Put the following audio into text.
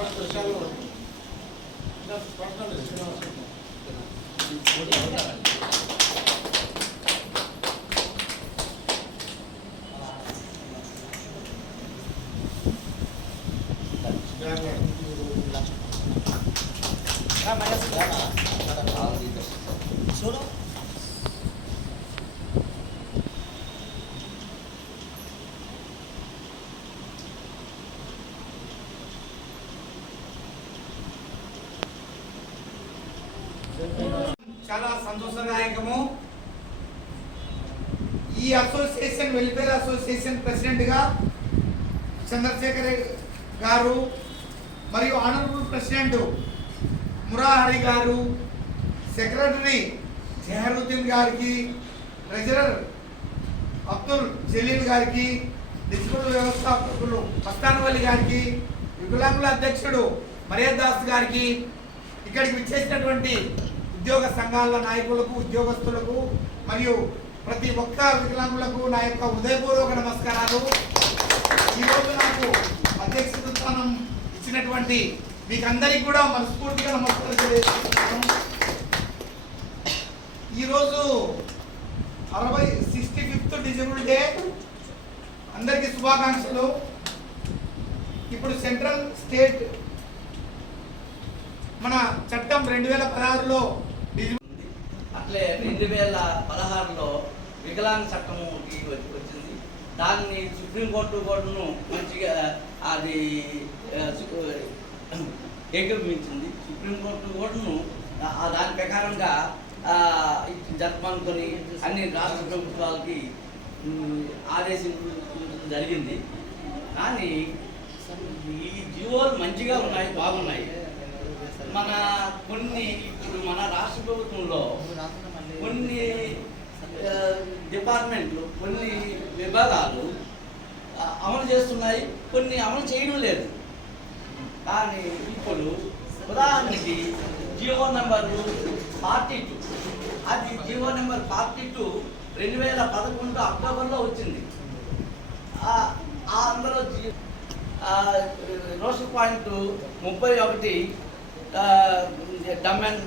Solo. చాలా సంతోషదాయకము. ఈ association welfare association president గా చంద్రశేఖర్ గారు మరియు ఆనరబుల్ ప్రెసిడెంట్ మురాహరి గారు, సెక్రటరీ జహరుద్దీన్ గారికి, ట్రెజరర్ అబ్దుల్ జలీల్ గారికి, డిస్ట్రిబ్యూటర్ వ్యవస్థాపకులు మస్తానవల్లి గారికి, వికలాంగుల అధ్యక్షుడు మర్యాద్ దాస్ గారికి, ఇక్కడికి విచ్చేసినటువంటి ఉద్యోగ సంఘాల నాయకులకు, ఉద్యోగస్తులకు మరియు ప్రతి ఒక్క వికలాంగులకు నా యొక్క హృదయపూర్వక నమస్కారాలు. ఈరోజు నాకు అధ్యక్షత స్థానం ఇచ్చినటువంటి మీకు అందరికీ కూడా మనస్ఫూర్తిగా నమస్కారం తెలియజేస్తున్నాను. ఈరోజు 65th డిజబుల్ డే, అందరికీ శుభాకాంక్షలు. ఇప్పుడు సెంట్రల్ స్టేట్ మన చట్టం 2016లో అట్లే 2016లో వికలాంగ చట్టంకి వచ్చింది. దాన్ని సుప్రీంకోర్టును మంచిగా అది ఏకీభవించింది. సుప్రీంకోర్టు కోర్టును దాని ప్రకారంగా జరపనుకొని అన్ని రాష్ట్ర ప్రభుత్వాలకి ఆదేశించడం జరిగింది. కానీ ఈ జీవోలు మంచిగా ఉన్నాయి, బాగున్నాయి. మన కొన్ని ఇప్పుడు మన రాష్ట్ర ప్రభుత్వంలో కొన్ని డిపార్ట్మెంట్లు, కొన్ని విభాగాలు అమలు చేస్తున్నాయి, కొన్ని అమలు చేయడం లేదు. కానీ ఇప్పుడు ఉదాహరణకి జియో నెంబరు 42, అది జియో నెంబర్ 42 2011 అక్టోబర్లో వచ్చింది. అందులో రోషన్ పాయింట్ 31 డమ్ అండ్